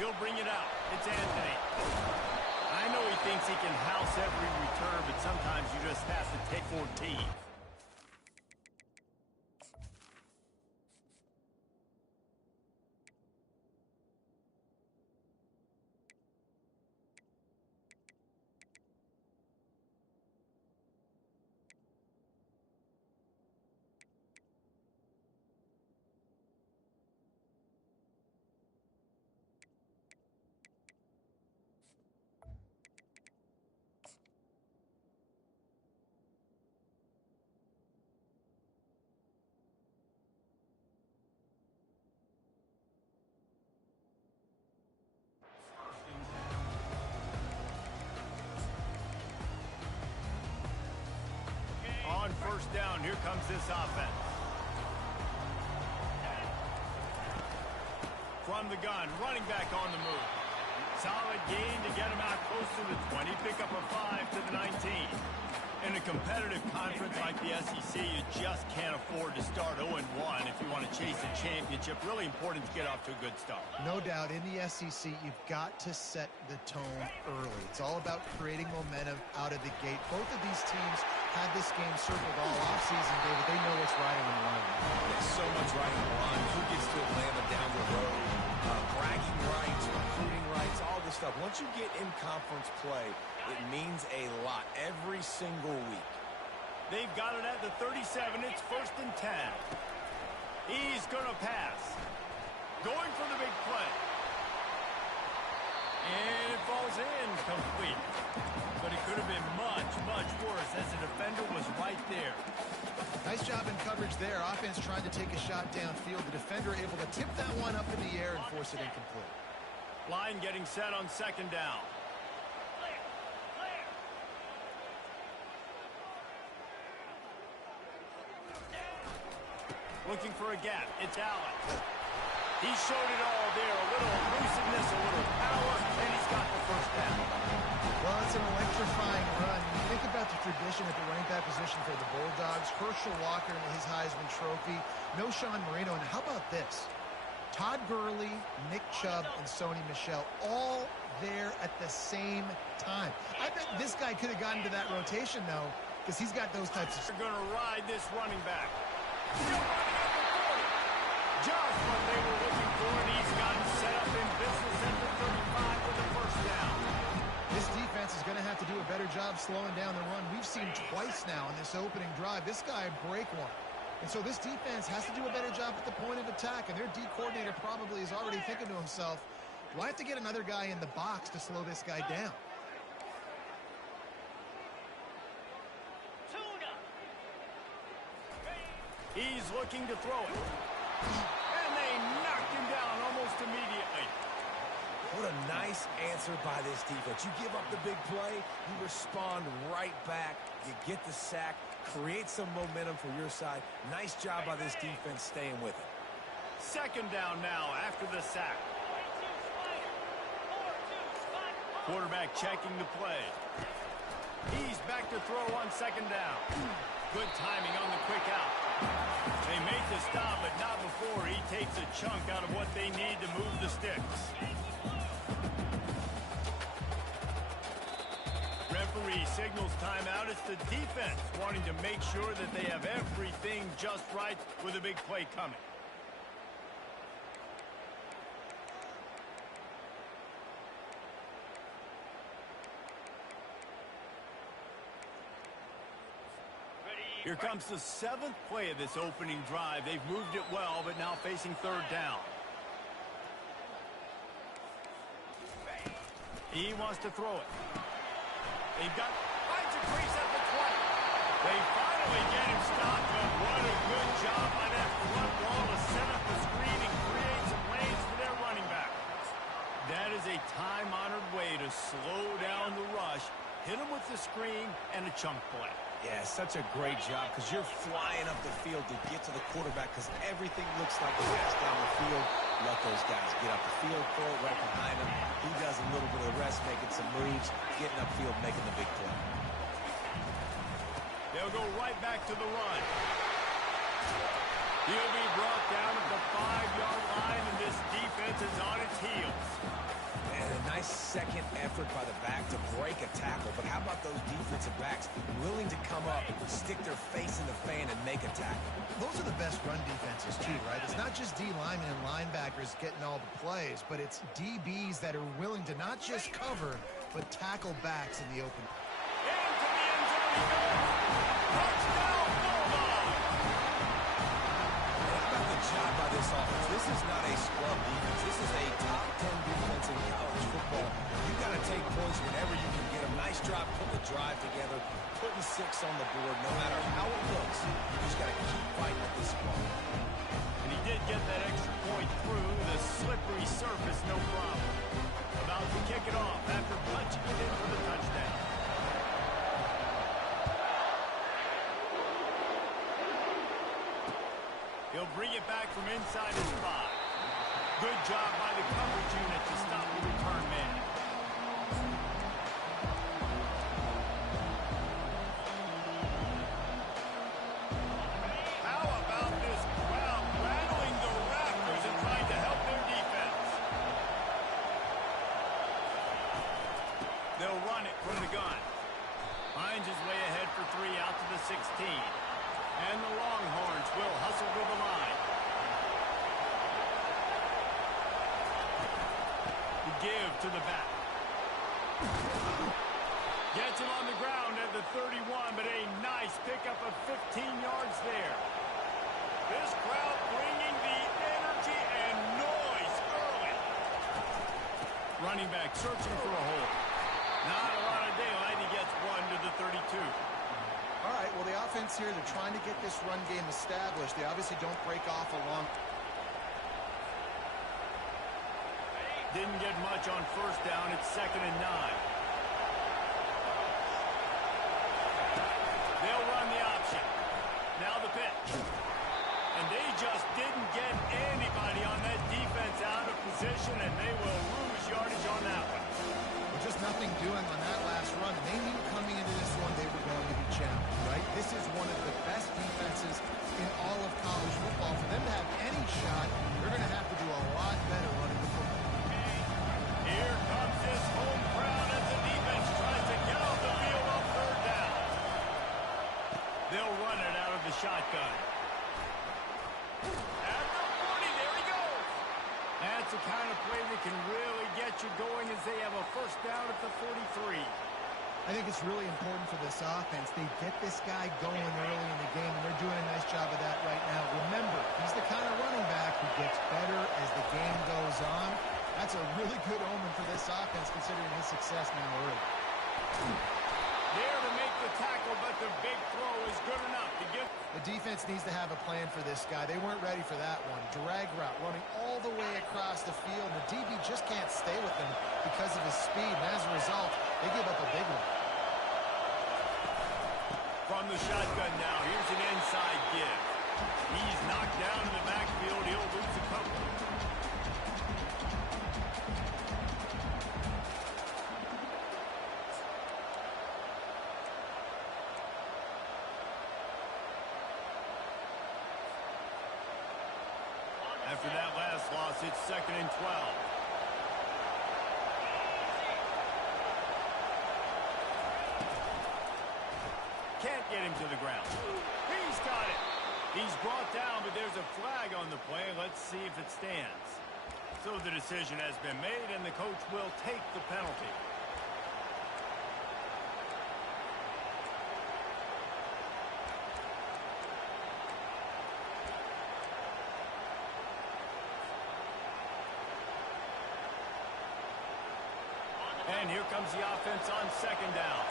He'll bring it out. It's Anthony. I know he thinks he can house every return, but sometimes you just have to take 14. On first down, here comes this offense. From the gun, running back on the move. Solid gain to get him out close to the 20. Pick up a 5 to the 19. In a competitive conference like the SEC, you just can't afford to start 0-1 if you want to chase a championship. Really important to get off to a good start. No doubt, in the SEC, you've got to set the tone early. It's all about creating momentum out of the gate. Both of these teams had this game circled all offseason, David. They know what's riding on the line. There's so much riding on the line. Who gets to Atlanta down the road? Bragging rights, recruiting rights, all this stuff. Once you get in conference play, it means a lot every single week. They've got it at the 37. It's 1st and 10. He's going to pass. Going for the big play. And it falls in complete. But it could have been much, much worse as the defender was right there. Nice job in coverage there. Offense trying to take a shot downfield. The defender able to tip that one up in the air and force it incomplete. Line getting set on 2nd down. Looking for a gap. It's Allen. He showed it all there. A little elusiveness, a little power, and he's got the first down. Well, it's an electrifying run. You think about the tradition at the running back position for the Bulldogs. Herschel Walker and his Heisman Trophy. No Sean Marino. And how about this? Todd Gurley, Nick Chubb, and Sony Michel all there at the same time. I bet this guy could have gotten to that rotation, though, because he's got those types of... They're going to ride this running back. Still running at the 40. Just what they were looking for, and he's gotten set up in business at the 35 with the first down. This defense is going to have to do a better job slowing down the run. We've seen twice now in this opening drive. This guy break one. And so this defense has to do a better job at the point of attack, and their D coordinator probably is already thinking to himself, do I have to get another guy in the box to slow this guy down? He's looking to throw it. And they knocked him down almost immediately. What a nice answer by this defense. You give up the big play, you respond right back, you get the sack, create some momentum for your side. Nice job by this defense staying with it. 2nd down now after the sack. Quarterback checking the play. He's back to throw on 2nd down. Good timing on the quick out. They make the stop, but not before he takes a chunk out of what they need to move the sticks. Referee signals timeout. It's the defense wanting to make sure that they have everything just right with a big play coming. Here comes the 7th play of this opening drive. They've moved it well, but now facing 3rd down. He wants to throw it. They've got finds a crease at the 20. They finally get him stopped, but what a good job by that front wall to set up the screen and create some lanes for their running back. That is a time-honored way to slow down the rush, hit him with the screen, and a chunk play. Yeah, such a great job because you're flying up the field to get to the quarterback because everything looks like a pass down the field. Let those guys get up the field, throw it right behind him. He does a little bit of the rest, making some moves, getting upfield, making the big play. They'll go right back to the run. He'll be brought down at the 5-yard line, and this defense is on its heels. And a nice second effort by the back to break a tackle. But how about those defensive backs willing to come up, stick their face in the fan, and make a tackle? Those are the best run defenses, too, right? It's not just D linemen and linebackers getting all the plays, but it's DBs that are willing to not just cover, but tackle backs in the open. Into the end zone he goes. Touchdown, Bulldogs! How about the job by this offense? This is not a scrub defense. This is a top 10 defense in college football. You got to take points whenever you can get them. Nice job putting the drive together, putting 6 on the board. No matter how it looks, you just got to keep fighting at this ball. And he did get that extra point through the slippery surface, no problem. About to kick it off after punching it in for the touchdown. He'll bring it back from inside his 5. Good job by the coverage unit to stop the return man. How about this crowd rattling the rafters and trying to help their defense? They'll run it from the gun. Finds his way ahead for 3 out to the 16. And the Longhorns will hustle to the line. The give to the back. Gets him on the ground at the 31, but a nice pickup of 15 yards there. This crowd bringing the energy and noise early. Running back searching for a hole. Not a lot of daylight. He gets 1 to the 32. All right, well, the offense here, they're trying to get this run game established. They obviously don't break off along. Didn't get much on first down. It's 2nd and 9. They'll run the option. Now the pitch. And they just didn't get anybody on that defense out of position, and they will lose yardage on that one. Well, just nothing doing on that last run. They knew coming into this one they were going to be challenged, right? This is one of the best defenses in all of college football. For them to have any shot, they're going to have to do a lot better running the football. Here comes this home crowd as the defense tries to get off the field on 3rd down. They'll run it out of the shotgun. At the 40, there he goes. That's the kind of play that can really get you going as they have a first down at the 43. I think it's really important for this offense. They get this guy going early in the game, and they're doing a nice job of that right now. Remember, he's the kind of running back who gets better as the game goes on. That's a really good omen for this offense, considering his success now early. There to make the tackle, but the big throw is good enough to get. The defense needs to have a plan for this guy. They weren't ready for that one. Drag route running all the way across the field. The DB just can't stay with him because of his speed, and as a result, they give up a big one. From the shotgun now, here's an inside give. He's knocked down in the backfield. He'll lose a couple. After that last loss, it's 2nd and 12. Can't get him to the ground. He's got it. He's brought down, but there's a flag on the play. Let's see if it stands. So the decision has been made, and the coach will take the penalty. And here comes the offense on 2nd down.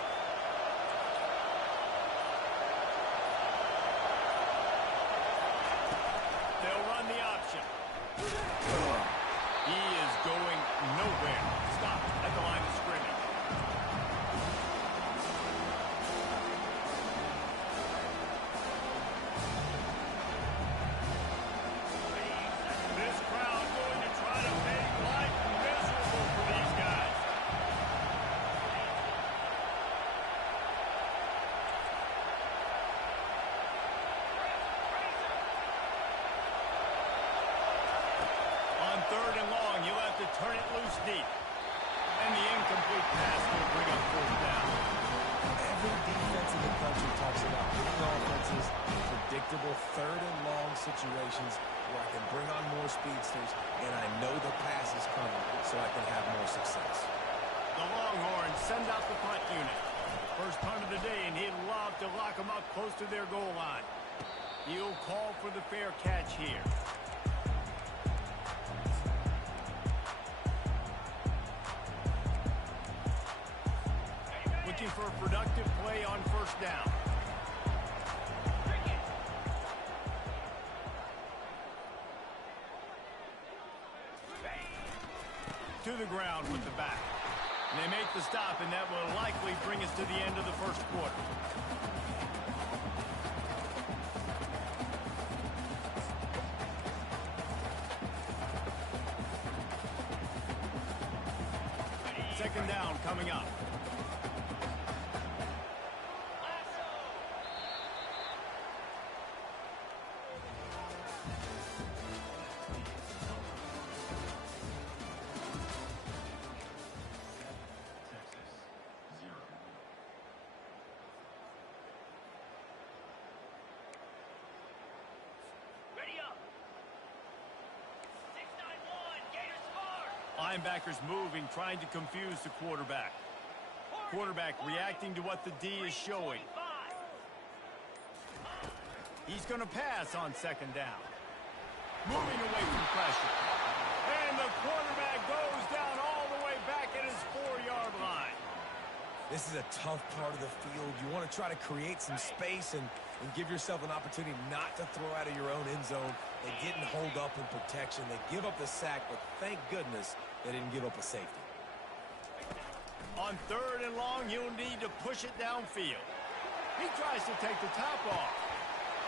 They'll run the option. He is going nowhere. Stop at the line of scrimmage. This crowd going to try to make life miserable for these guys. turn it loose deep. And the incomplete pass will bring up fourth down. Every defense in the country talks about hitting offenses, predictable third and long situations where I can bring on more speedsters, and I know the pass is coming, so I can have more success. The Longhorns send out the punt unit. First punt of the day, and he'd love to lock them up close to their goal line. He'll call for the fair catch here. Looking for a productive play on first down. To the ground with the back. And they make the stop, and that will likely bring us to the end of the first quarter. Second down coming up. Linebackers moving, trying to confuse the quarterback. Quarterback reacting to what the D is showing. He's going to pass on second down. Moving away from pressure. And the quarterback goes down all the way back at his 4-yard line. This is a tough part of the field. You want to try to create some space and give yourself an opportunity not to throw out of your own end zone. They didn't hold up in protection. They give up the sack, but thank goodness they didn't give up a safety. On third and long, you'll need to push it downfield. He tries to take the top off.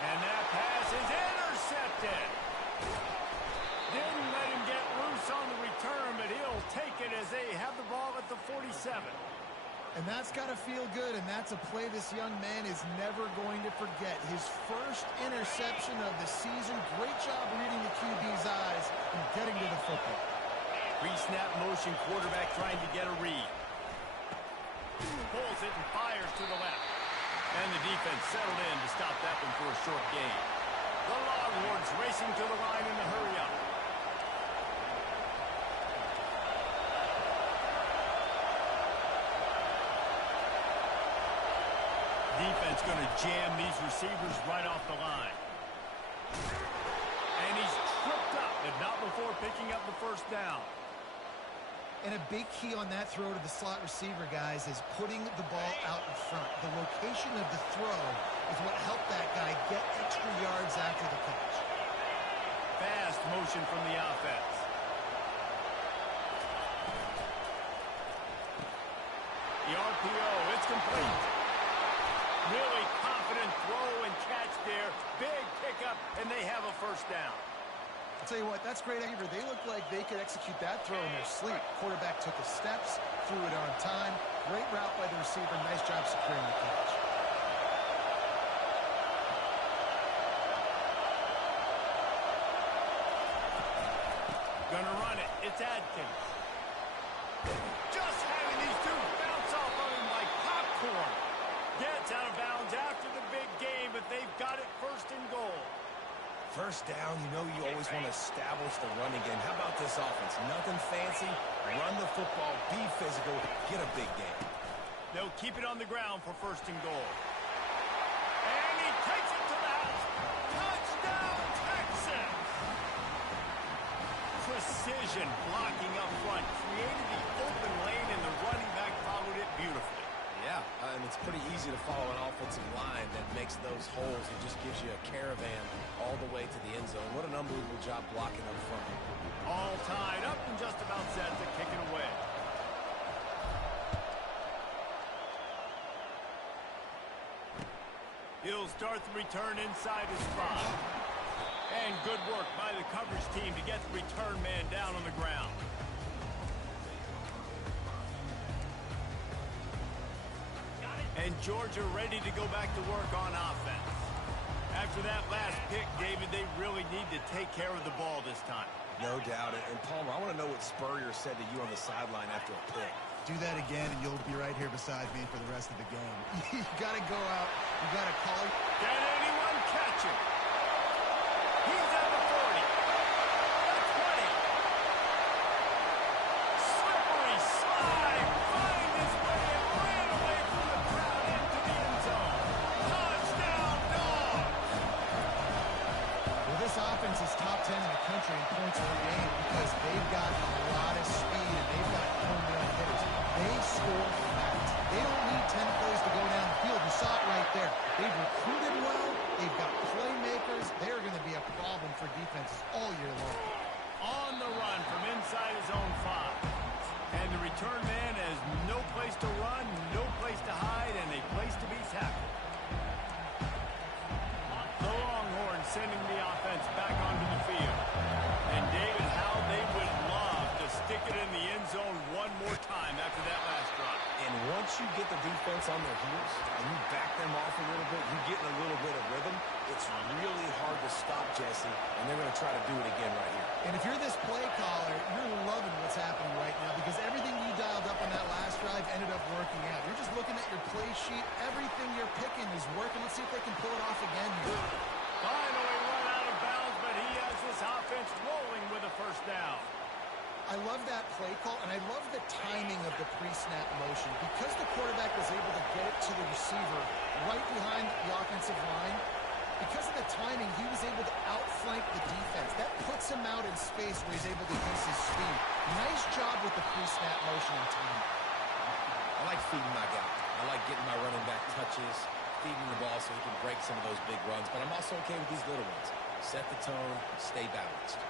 And that pass is intercepted. Didn't let him get loose on the return, but he'll take it as they have the ball at the 47. And that's got to feel good, and that's a play this young man is never going to forget. His first interception of the season. Great job reading the QB's eyes and getting to the football. Pre-snap motion, quarterback trying to get a read. Pulls it and fires to the left. And the defense settled in to stop that one for a short gain. The Longhorns racing to the line in the hurry-up. Defense going to jam these receivers right off the line. And he's tripped up, but not before picking up the first down. And a big key on that throw to the slot receiver, guys, is putting the ball out in front. The location of the throw is what helped that guy get extra yards after the catch. Fast motion from the offense. The RPO, it's complete. Really confident throw and catch there. Big pickup, and they have a first down. I'll tell you what, that's great. They looked like they could execute that throw in their sleep. Quarterback took his steps, threw it on time. Great route by the receiver. Nice job securing the catch. Gonna run it. It's Adkins. Just having these two bounce off of him like popcorn. Gets out of bounds after the big game, but they've got it first and goal. First down, you know you always want to establish the running game. How about this offense? Nothing fancy. Run the football, be physical, get a big game. They'll keep it on the ground for first and goal. And he takes it to the house. Touchdown, Texas! Precision blocking up front. Created the open lane, and the running back followed it beautifully. Yeah, and it's pretty easy to follow an offensive line that makes those holes. It just gives you a caravan all the way to the end zone. What an unbelievable job blocking up front. All tied up and just about set to kick it away. He'll start the return inside his spot. And good work by the coverage team to get the return man down on the ground. And Georgia ready to go back to work on offense. After that last pick, David, they really need to take care of the ball this time. No doubt. And Palmer, I want to know what Spurrier said to you on the sideline after a pick. Do that again, and you'll be right here beside me for the rest of the game. You got to go out. You got to call it. Can anyone catch him? He's at the 40. The 20. Slippery slide. Finds his way and ran away from the crowd into the end zone. Touchdown, Dogs! Well, this offense is top 10 in the country in points per game because they've got a lot of speed and they've got home run hitters. They score fast. They don't need 10 plays to go down the field. You saw it right there. They've recruited well. They've got playmakers. They're going to be a problem for defenses all year long. On the run from inside his own 5. And the return man has no place to run, no place to hide, and a place to be tackled. The Longhorns sending the offense back onto the field. And David, how they would love to stick it in the end zone one more time after that last drive. And once you get the defense on their heels and you back them off a little bit, you get in a little bit of rhythm, it's really hard to stop, Jesse, and they're going to try to do it again right here. And if you're this play caller, you're loving what's happening right now because everything you dialed up on that last drive ended up working out. You're just looking at your play sheet. Everything you're picking is working. Let's see if they can pull it off again here. Finally run out of bounds, but he has this offense rolling with a first down. I love that play call, and I love the timing of the pre-snap motion. Because the quarterback was able to get it to the receiver right behind the offensive line, because of the timing, he was able to outflank the defense. That puts him out in space where he's able to use his speed. Nice job with the pre-snap motion and timing. I like feeding my guy. I like getting my running back touches, feeding the ball so he can break some of those big runs. But I'm also okay with these little ones. Set the tone, stay balanced.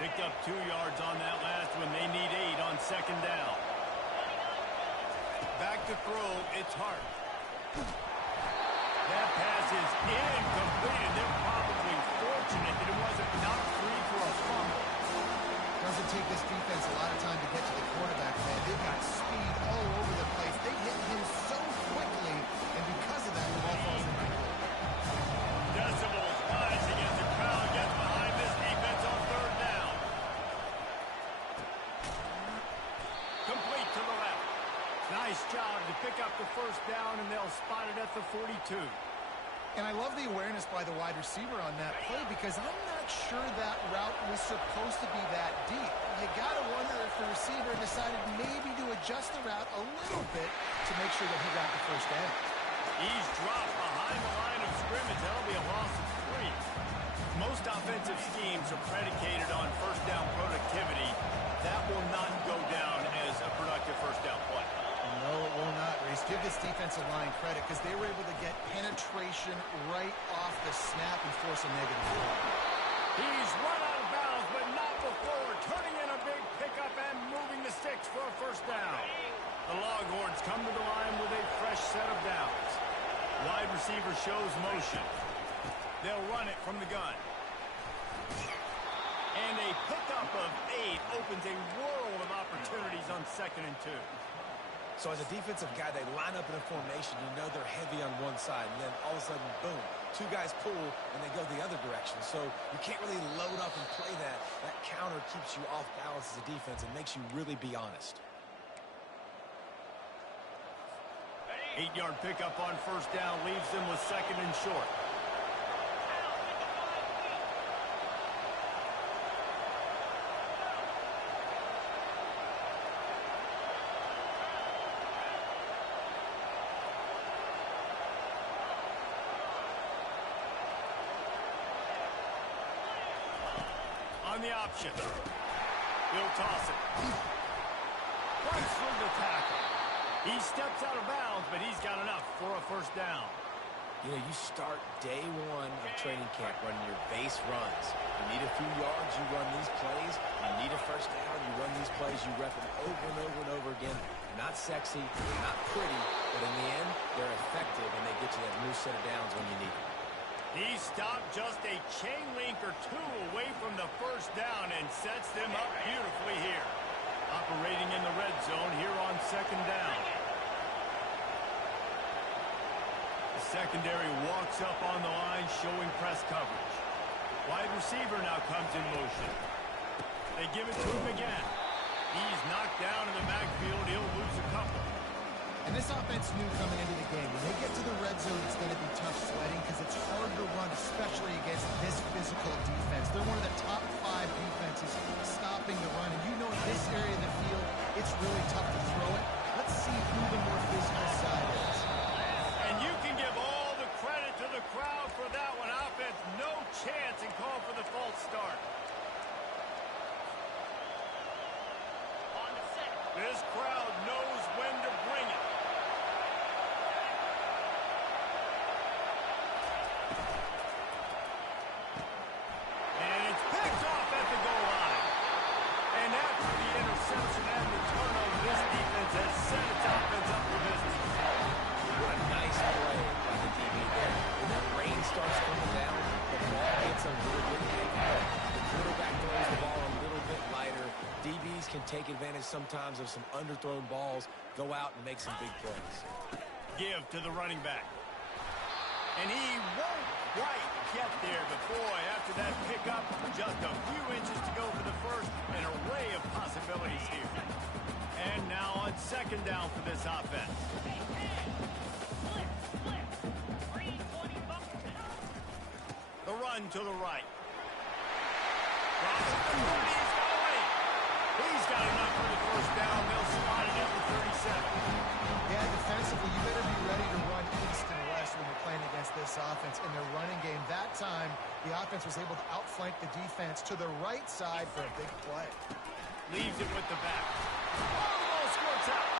Picked up 2 yards on that last one. They need 8 on second down. Back to throw. It's Hart. That pass is incomplete, and they're probably fortunate that it wasn't knocked free for a fumble. Doesn't take this defense a lot of time to get to the quarterback, man. They've got speed all over the place. They hit him so quickly, and because of that, the ball falls in right there. Decibels rising as the crowd gets behind this defense on third down. Complete to the left. Nice job to pick up the first down, and they'll spot it at the 42. And I love the awareness by the wide receiver on that play because I'm not sure that route was supposed to be that deep. You got to wonder if the receiver decided maybe to adjust the route a little bit to make sure that he got the first down. He's dropped behind the line of scrimmage. That'll be a loss of 3. Most offensive schemes are predicated on first down productivity. That will not go down as a productive first down play. No, it will not, Reese. Give this defensive line credit because they were able to get penetration right off the snap and force a negative play. He's run out of bounds, but not before turning in a big pickup and moving the sticks for a first down. The Longhorns come to the line with a fresh set of downs. Wide receiver shows motion. They'll run it from the gun. And a pickup of 8 opens a world of opportunities on 2nd and 2. So as a defensive guy, they line up in a formation. You know they're heavy on one side, and then all of a sudden, boom, 2 guys pull, and they go the other direction. So you can't really load up and play that. That counter keeps you off balance as a defense and makes you really be honest. 8-yard pickup on first down leaves them with 2nd and short. On the option. He'll toss it. Runs through the tackle. He steps out of bounds, but he's got enough for a first down. You know, you start day 1 of training camp running your base runs. You need a few yards, you run these plays. You need a first down, you run these plays. You rep them over and over and over again. They're not sexy, they're not pretty, but in the end, they're effective, and they get you that new set of downs when you need them. He stopped just a chain link or 2 away from the first down and sets them up beautifully here. Operating in the red zone here on 2nd down. The secondary walks up on the line showing press coverage. Wide receiver now comes in motion. They give it to him again. He's knocked down in the backfield. He'll lose a couple. And this offense knew coming into the game, when they get to the red zone, it's going to be tough sledding because it's hard to run, especially against this physical defense. They're one of the top 5 defenses stopping the run. And you know in this area of the field, it's really tough to throw it. Let's see who the more physical side is. And you can give all the credit to the crowd for that one. Offense, no chance, and call for the false start. This crowd knows when to bring it. And it's picked off at the goal line. And after the interception and the turnover, this defense has set its offense up for business. What a nice play by the DB there. When that rain starts coming down, the ball gets a little bit heavier. The quarterback throws the ball a little bit lighter. DBs can take advantage sometimes of some underthrown balls, go out and make some big plays. Give to the running back. And he won't quite get there, but boy, after that pickup, just a few inches to go for the first, an array of possibilities here. And now on second down for this offense. The run to the right. He's got enough for the first down. They'll slot it at the 37. Yeah, defensively, you better be ready to run east and west when you're playing against this offense. In their running game, that time, the offense was able to outflank the defense to the right side for a big play. Leaves it with the back. Oh, the ball squirts out.